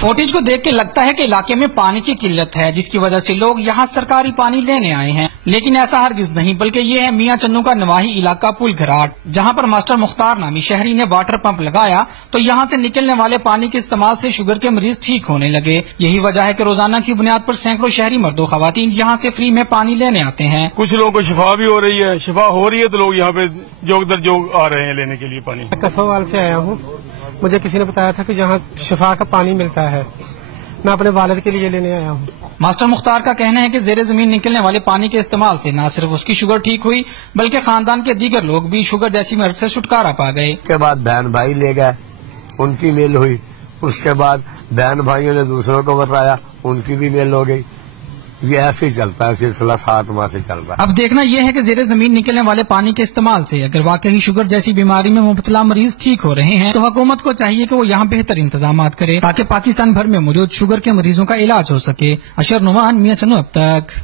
Footage کو دیکھ کے لگتا ہے کہ علاقے میں پانی کی قلت ہے، جس کی وجہ سے لوگ یہاں سرکاری پانی لینے آئے ہیں، لیکن ایسا ہرگز نہیں، بلکہ یہ ہے میاں چنو کا نواحی علاقہ پل گھراٹ، جہاں پر ماسٹر مختار نامی شہری نے واٹر پمپ لگایا تو یہاں سے نکلنے والے پانی کے استعمال سے شوگر کے مریض ٹھیک ہونے لگے۔ یہی وجہ ہے کہ روزانہ کی بنیاد پر سینکڑوں شہری مرد و خواتین یہاں سے فری میں پانی لینے آتے ہیں۔ کچھ لوگوں کو شفا بھی ہو رہی ہے، شفا ہو رہی ہے تو لوگ یہاں پہ جوگ در جوگ آ رہے ہیں لینے کے لیے پانی۔ کسوال سے آیا ہوں، مجھے کسی نے بتایا تھا کہ یہاں شفا کا پانی ملتا ہے، میں اپنے والد کے لیے لینے آیا ہوں۔ ماسٹر مختار کا کہنا ہے کہ زیر زمین نکلنے والے پانی کے استعمال سے نہ صرف اس کی شوگر ٹھیک ہوئی بلکہ خاندان کے دیگر لوگ بھی شوگر جیسی مرض سے چھٹکارا پا گئے۔ اس کے بعد بہن بھائی لے گئے، ان کی میل ہوئی، اس کے بعد بہن بھائیوں نے دوسروں کو بتایا، ان کی بھی میل ہو گئی۔ یہ ایسے ہی چلتا ہے، سلسلہ 7 ماہ سے چل رہا ہے۔ اب دیکھنا یہ ہے کہ زیر زمین نکلنے والے پانی کے استعمال سے اگر واقعی شوگر جیسی بیماری میں مبتلا مریض ٹھیک ہو رہے ہیں تو حکومت کو چاہیے کہ وہ یہاں بہتر انتظامات کرے تاکہ پاکستان بھر میں موجود شوگر کے مریضوں کا علاج ہو سکے۔ اشر نعمان، میاں چنو اب تک۔